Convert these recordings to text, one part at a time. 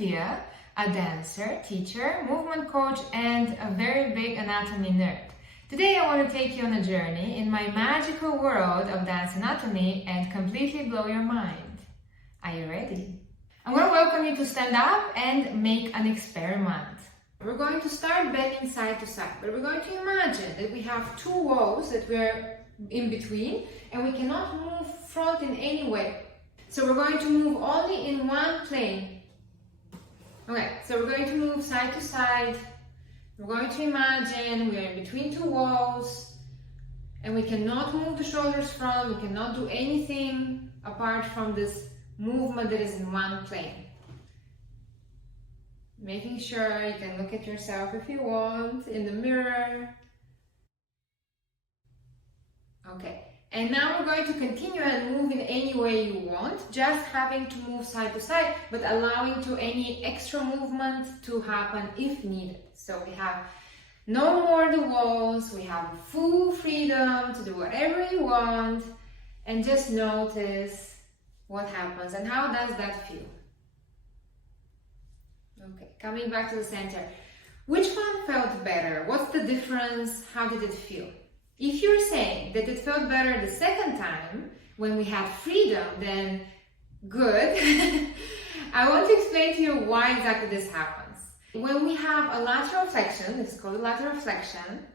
Sophia, a dancer, teacher, movement coach, and a very big anatomy nerd. Today I want to take you on a journey in my magical world of dance anatomy and completely blow your mind. Are you ready? I'm going to welcome you to stand up and make an experiment. We're going to start bending side to side, but we're going to imagine that we have two walls that we're in between and we cannot move front in any way. So we're going to move only in one plane. Okay, so we're going to move side to side. We're going to imagine we're in between two walls and we cannot move the shoulders front, we cannot do anything apart from this movement that is in one plane. Making sure you can look at yourself if you want in the mirror. Okay, and now we're going to continue and move in any way you want, just having to move side to side, but allowing to any extra movement to happen if needed. So we have no more the walls, we have full freedom to do whatever you want, and just notice what happens and how does that feel. Okay, coming back to the center. Which one felt better? What's the difference? How did it feel? If you're saying that it felt better the second time when we had freedom, then good. I want to explain to you why exactly this happens. When we have a lateral flexion, this is called a lateral flexion,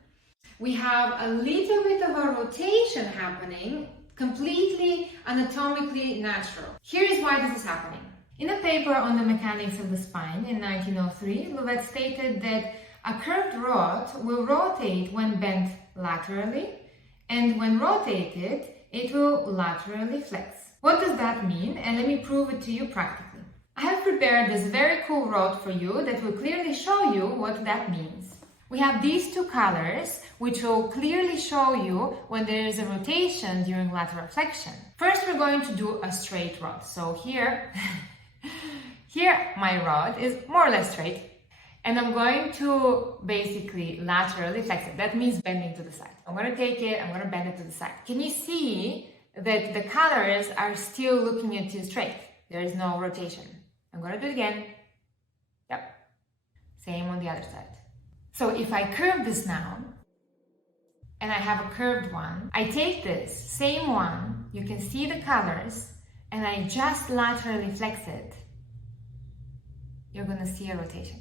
we have a little bit of a rotation happening, completely anatomically natural. Here is why this is happening. In a paper on the mechanics of the spine in 1903, Louvet stated that a curved rod will rotate when bent laterally, and when rotated, it will laterally flex. What does that mean? And let me prove it to you practically. I have prepared this very cool rod for you that will clearly show you what that means. We have these two colors, which will clearly show you when there is a rotation during lateral flexion. First, we're going to do a straight rod. So here, my rod is more or less straight. And I'm going to basically laterally flex it. That means bending to the side. I'm going to take it, I'm going to bend it to the side. Can you see that the colors are still looking at you straight? There is no rotation. I'm going to do it again. Yep. Same on the other side. So if I curve this now, and I have a curved one, I take this same one, you can see the colors, and I just laterally flex it, you're going to see a rotation.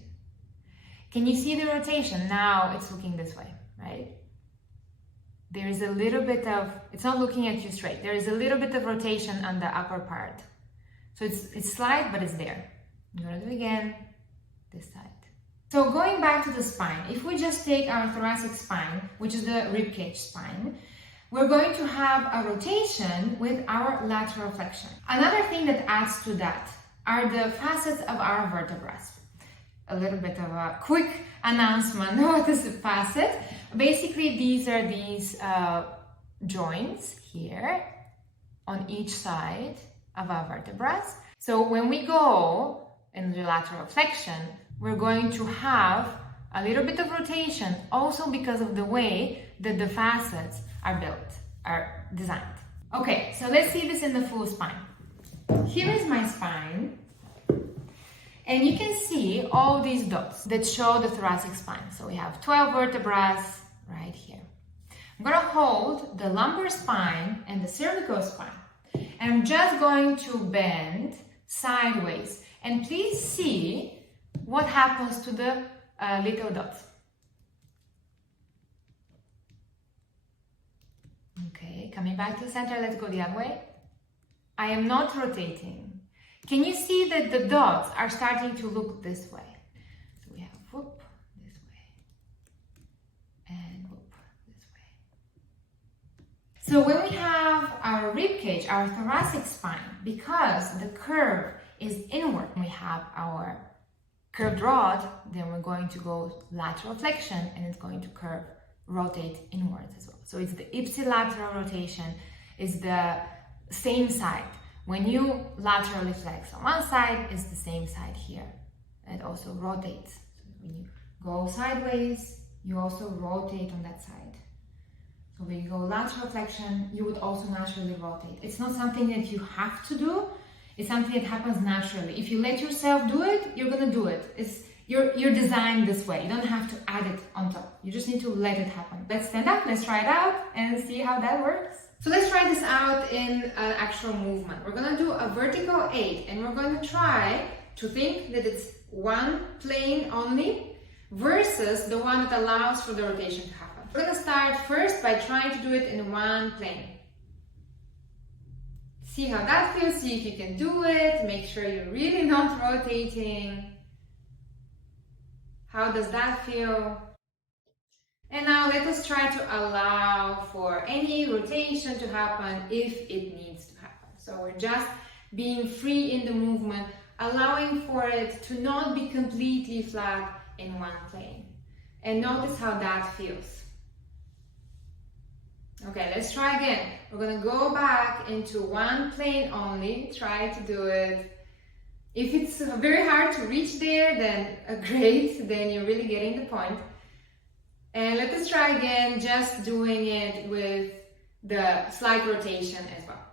Can you see the rotation? Now it's looking this way, right? There is a little bit of, it's not looking at you straight. There is a little bit of rotation on the upper part. So it's slight, but it's there. I'm going to do it again, this side. So going back to the spine, if we just take our thoracic spine, which is the ribcage spine, we're going to have a rotation with our lateral flexion. Another thing that adds to that are the facets of our vertebrae. A little bit of a quick announcement. What is a facet? Basically, these are these joints here on each side of our vertebrae. So when we go in the lateral flexion, we're going to have a little bit of rotation also because of the way that the facets are built, are designed. Okay, so let's see this in the full spine. Here is my spine. And you can see all these dots that show the thoracic spine. So we have 12 vertebrae right here. I'm going to hold the lumbar spine and the cervical spine. And I'm just going to bend sideways. And please see what happens to the little dots. Okay, coming back to the center, let's go the other way. I am not rotating. Can you see that the dots are starting to look this way? So we have whoop this way and whoop this way. So when we have our rib cage, our thoracic spine, because the curve is inward, we have our curved rod, then we're going to go lateral flexion and it's going to rotate inwards as well. So it's the ipsilateral rotation, is the same side. When you laterally flex on one side, it's the same side here. It also rotates. So when you go sideways, you also rotate on that side. So when you go lateral flexion, you would also naturally rotate. It's not something that you have to do. It's something that happens naturally. If you let yourself do it, you're gonna do it. You're designed this way. You don't have to add it on top. You just need to let it happen. Let's stand up, let's try it out and see how that works. So let's try this out in an actual movement. We're gonna do a vertical 8 and we're going to try to think that it's one plane only versus the one that allows for the rotation to happen. We're gonna start first by trying to do it in one plane. See how that feels, see if you can do it, make sure you're really not rotating. How does that feel? And now let us try to allow for any rotation to happen if it needs to happen. So we're just being free in the movement, allowing for it to not be completely flat in one plane. And notice how that feels. Okay, let's try again. We're gonna go back into one plane only. Try to do it. If it's very hard to reach there, then great, then you're really getting the point. And let us try again, just doing it with the slight rotation as well.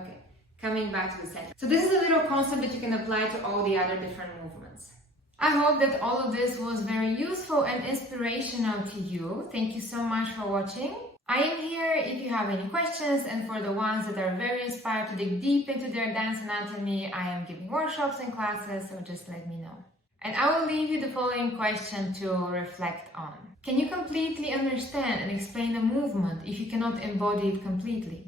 Okay, coming back to the center. So this is a little concept that you can apply to all the other different movements. I hope that all of this was very useful and inspirational to you. Thank you so much for watching. I am here if you have any questions, and for the ones that are very inspired to dig deep into their dance anatomy, I am giving workshops and classes, so just let me know. And I will leave you the following question to reflect on. Can you completely understand and explain a movement if you cannot embody it completely?